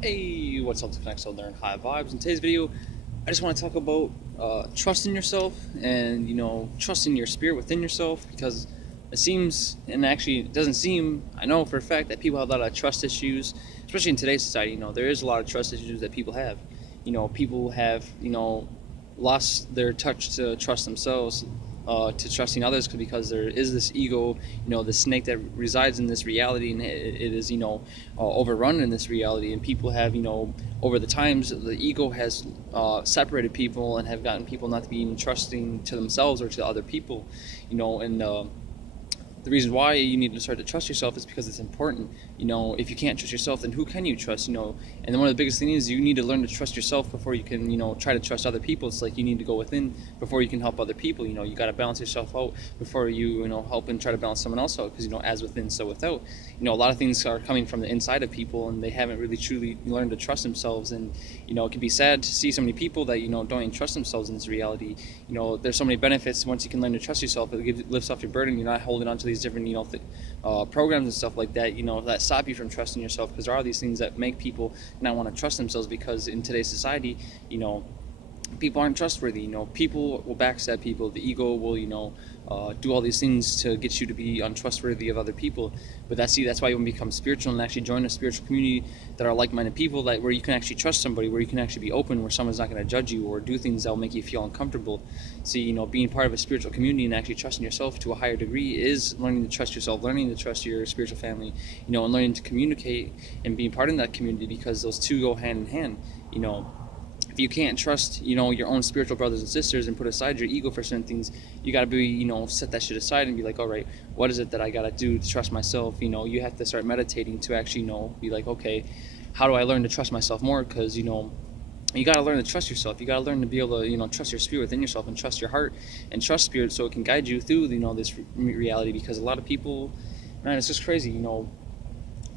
Hey, what's up to Connect So Learn High Vibes? In today's video, I just want to talk about trusting yourself and, trusting your spirit within yourself, because it seems, and actually it doesn't seem, I know for a fact that people have a lot of trust issues, especially in today's society. There is a lot of trust issues that people have. People have, lost their touch to trust themselves, to trusting others, because there is this ego, the snake that resides in this reality, and it is, overrun in this reality. And people have, over the times, the ego has separated people and have gotten people not to be even trusting to themselves or to other people, and the reason why you need to start to trust yourself is because it's important. If you can't trust yourself, then who can you trust? And then one of the biggest things is you need to learn to trust yourself before you can, try to trust other people. It's like you need to go within before you can help other people. You got to balance yourself out before you, help and try to balance someone else out, because, as within, so without. A lot of things are coming from the inside of people, and they haven't really truly learned to trust themselves. And, it can be sad to see so many people that, don't even trust themselves in this reality. There's so many benefits once you can learn to trust yourself. It lifts off your burden. You're not holding on to these different, programs and stuff like that, that stop you from trusting yourself, because there are these things that make people not want to trust themselves, because in today's society, people aren't trustworthy. People will backstab people. The ego will, do all these things to get you to be untrustworthy of other people. But that's why you want to become spiritual and actually join a spiritual community that are like-minded people, where you can actually trust somebody, where you can actually be open, where someone's not going to judge you or do things that will make you feel uncomfortable. See, being part of a spiritual community and actually trusting yourself to a higher degree is learning to trust yourself, learning to trust your spiritual family, and learning to communicate and being part of that community, because those two go hand in hand. If you can't trust, your own spiritual brothers and sisters, and put aside your ego for certain things, you got to be, set that shit aside and be like, all right, what is it that I got to do to trust myself? You have to start meditating to actually, be like, okay, how do I learn to trust myself more? Because, you got to learn to trust yourself. You got to learn to be able to, trust your spirit within yourself, and trust your heart and trust spirit, so it can guide you through, this reality. Because a lot of people, man, it's just crazy,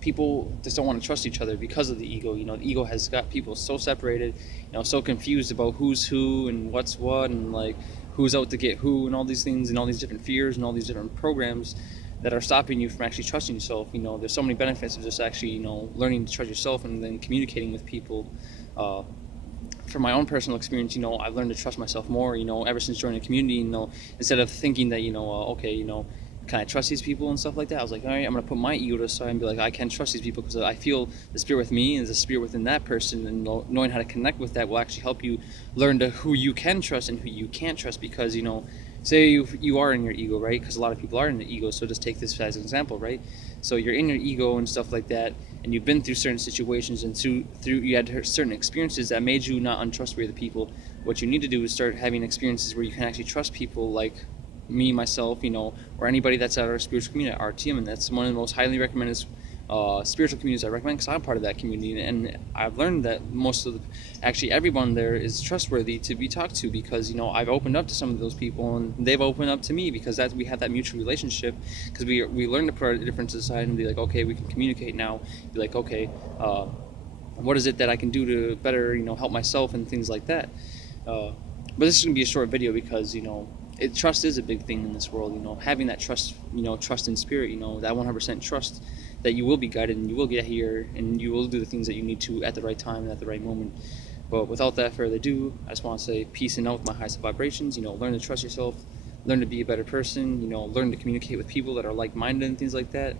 people just don't want to trust each other because of the ego. The ego has got people so separated, so confused about who's who and what's what, and like who's out to get who, and all these things, and all these different fears and all these different programs that are stopping you from actually trusting yourself. There's so many benefits of just actually, learning to trust yourself and then communicating with people. From my own personal experience, I've learned to trust myself more, ever since joining a community. Instead of thinking that, okay, can I trust these people and stuff like that, I was like, all right, I'm going to put my ego to the side and be like, I can't trust these people, because I feel the spirit with me and the spirit within that person, and knowing how to connect with that will actually help you learn to who you can trust and who you can't trust. Because, say you are in your ego, right? Because a lot of people are in the ego, so just take this as an example, right? So you're in your ego and stuff like that, and you've been through certain situations, and through you had certain experiences that made you not untrustworthy of people. What you need to do is start having experiences where you can actually trust people, like me, myself, or anybody that's at our spiritual community at RTM. And that's one of the most highly recommended spiritual communities I recommend, because I'm part of that community. And I've learned that actually everyone there is trustworthy to be talked to, because I've opened up to some of those people, and they've opened up to me, because we have that mutual relationship, because we learn to put our differences aside and be like, okay, we can communicate now. Be like, okay, what is it that I can do to better help myself and things like that. But this is gonna be a short video, because trust is a big thing in this world. Having that trust, trust in spirit, that 100% trust that you will be guided, and you will get here, and you will do the things that you need to at the right time and at the right moment. But without that further ado, I just want to say peace and out with my highest vibrations. Learn to trust yourself, learn to be a better person, learn to communicate with people that are like-minded and things like that.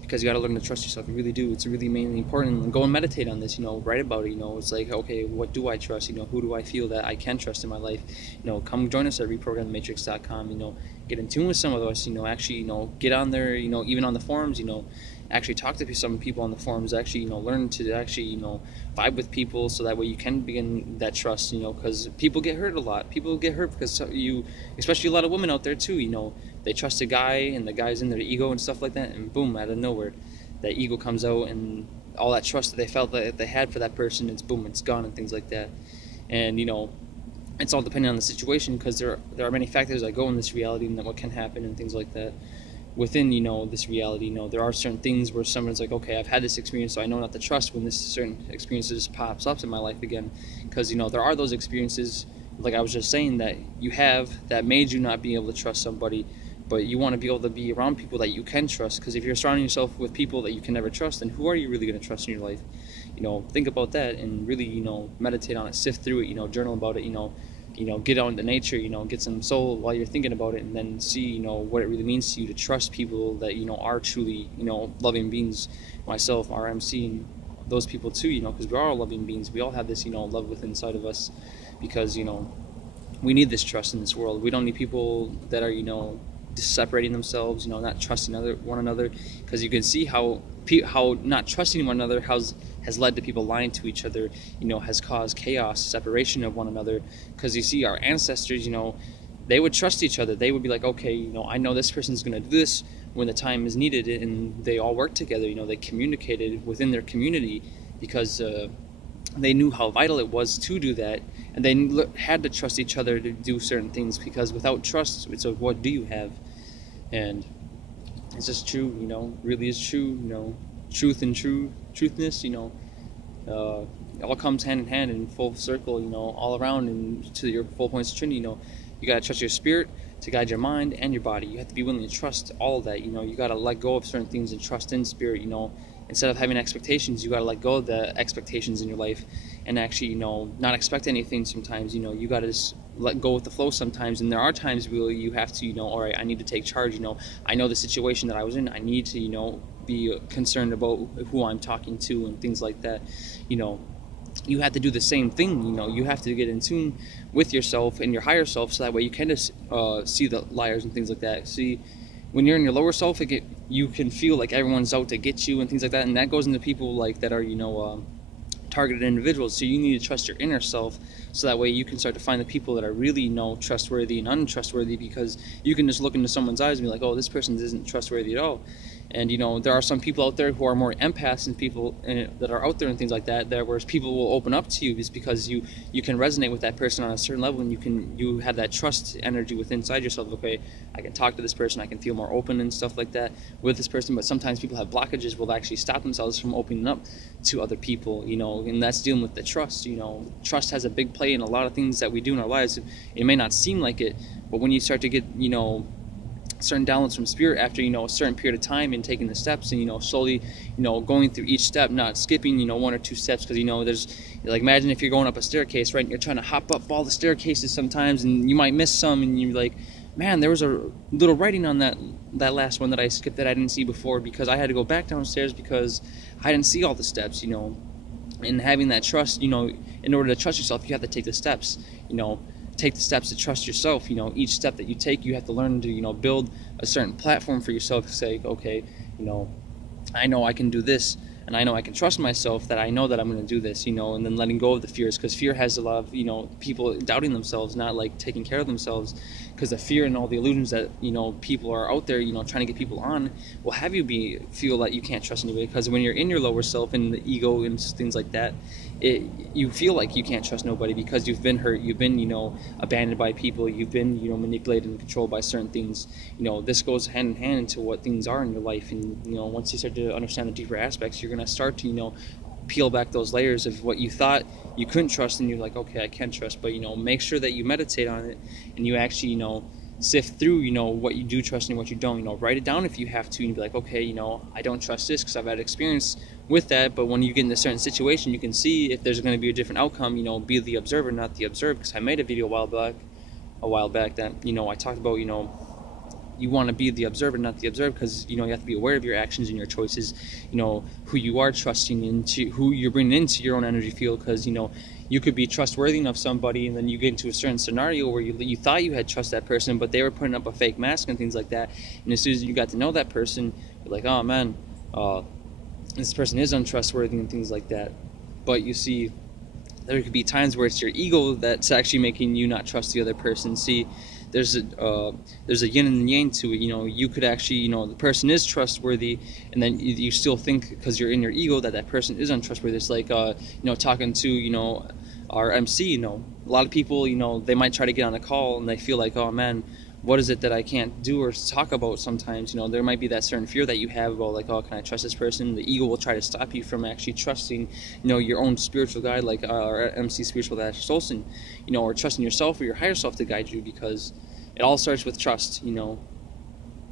Because you got to learn to trust yourself. You really do. It's really mainly important. And go and meditate on this. Write about it. It's like, okay, what do I trust? Who do I feel that I can trust in my life? Come join us at reprogramthematrix.com. Get in tune with some of us. Actually, get on there. Even on the forums. Actually talk to some people on the forums. Actually, learn to actually, vibe with people, so that way you can begin that trust. Because people get hurt a lot. People get hurt because especially a lot of women out there too. They trust a guy, and the guy's in their ego and stuff like that, and boom, out of nowhere, that ego comes out, and all that trust that they felt that they had for that person, it's boom, it's gone, and things like that. And it's all depending on the situation, because there are many factors that go in this reality, and what can happen and things like that. Within this reality, there are certain things where someone's like, okay, I've had this experience, so I know not to trust when this certain experience just pops up in my life again. Because there are those experiences, like I was just saying, that you have that made you not be able to trust somebody, but you want to be able to be around people that you can trust, because if you're surrounding yourself with people that you can never trust, then who are you really going to trust in your life? Think about that and really, meditate on it, sift through it, journal about it, get out into nature, get some soul while you're thinking about it, and then see, what it really means to you to trust people that, are truly, loving beings. Myself, our MC, and those people too, because we are all loving beings. We all have this, love within inside of us, because, we need this trust in this world. We don't need people that are, just separating themselves, not trusting one another, because you can see how not trusting one another has led to people lying to each other, has caused chaos, separation of one another. Because you see our ancestors, they would trust each other. They would be like, okay, I know this person's going to do this when the time is needed, and they all worked together. They communicated within their community, because they knew how vital it was to do that, and they had to trust each other to do certain things, because without trust, it's like, what do you have? And it's just true, really is true, truth and truthness, it all comes hand in hand in full circle, all around, and to your full points of Trinity. You gotta trust your spirit to guide your mind and your body. You have to be willing to trust all of that. You gotta let go of certain things and trust in spirit. Instead of having expectations, you gotta let go of the expectations in your life, and actually, not expect anything sometimes. You gotta just let go with the flow sometimes. And there are times where you have to, all right, I need to take charge. I know the situation that I was in. I need to, be concerned about who I'm talking to and things like that. You have to do the same thing. You have to get in tune with yourself and your higher self, so that way you can just see the liars and things like that. See, when you're in your lower self, you can feel like everyone's out to get you and things like that, and that goes into people like that are targeted individuals. So you need to trust your inner self, so that way you can start to find the people that are really trustworthy and untrustworthy, because you can just look into someone's eyes and be like, oh, this person isn't trustworthy at all. And there are some people out there who are more empaths and people that are out there and things like that, whereas people will open up to you just because you can resonate with that person on a certain level, and you have that trust energy within inside yourself. Okay, I can talk to this person, I can feel more open and stuff like that with this person. But sometimes people have blockages, will actually stop themselves from opening up to other people, and that's dealing with the trust. Trust has a big play in a lot of things that we do in our lives. It may not seem like it, but when you start to get certain downloads from spirit after a certain period of time, and taking the steps, and slowly going through each step, not skipping one or two steps, because there's, like, imagine if you're going up a staircase, right, and you're trying to hop up all the staircases sometimes, and you might miss some, and you're like, man, there was a little writing on that last one that I skipped that I didn't see before, because I had to go back downstairs because I didn't see all the steps. And having that trust, in order to trust yourself, you have to take the steps. Take the steps to trust yourself. Each step that you take, you have to learn to build a certain platform for yourself to say, okay, I know I can do this, and I know I can trust myself that I know that I'm going to do this, and then letting go of the fears, because fear has a lot of people doubting themselves, not like taking care of themselves, because the fear and all the illusions that people are out there trying to get people on will have you feel that you can't trust anybody. Because when you're in your lower self and the ego and things like that, you feel like you can't trust nobody, because you've been hurt, you've been abandoned by people, you've been manipulated and controlled by certain things. This goes hand in hand into what things are in your life, and once you start to understand the deeper aspects, you're going to start to peel back those layers of what you thought you couldn't trust, and you're like, okay, I can trust. But make sure that you meditate on it, and you actually sift through what you do trust and what you don't. Write it down if you have to, and be like, okay, I don't trust this because I've had experience with that. But when you get in a certain situation, you can see if there's going to be a different outcome. Be the observer, not the observed. Because I made a video a while back that I talked about you want to be the observer, not the observed, because you have to be aware of your actions and your choices, who you are trusting into, who you're bringing into your own energy field. Because you could be trustworthy enough somebody, and then you get into a certain scenario where you thought you had trust that person, but they were putting up a fake mask and things like that. And as soon as you got to know that person, you're like, oh man, this person is untrustworthy and things like that. But you see, there could be times where it's your ego that's actually making you not trust the other person. See, there's a yin and yang to it. You could actually, the person is trustworthy, and then you still think, because you're in your ego, that person is untrustworthy. It's like talking to our MC. A lot of people, they might try to get on a call, and they feel like, oh man, what is it that I can't do or talk about sometimes? There might be that certain fear that you have about, like, oh, can I trust this person? The ego will try to stop you from actually trusting, your own spiritual guide, like our MC Spiritual Dash Solson, or trusting yourself or your higher self to guide you, because it all starts with trust.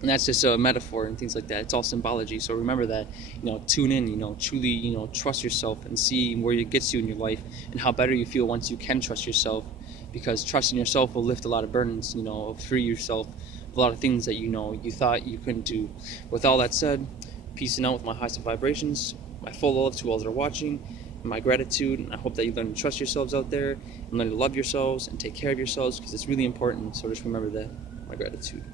And that's just a metaphor and things like that. It's all symbology. So remember that, tune in, truly, trust yourself and see where it gets you in your life and how better you feel once you can trust yourself, because trusting yourself will lift a lot of burdens, free yourself of a lot of things that, you thought you couldn't do. With all that said, peace out with my highest vibrations, my full love to all that are watching, and my gratitude. And I hope that you learn to trust yourselves out there and learn to love yourselves and take care of yourselves, because it's really important. So just remember that. My gratitude.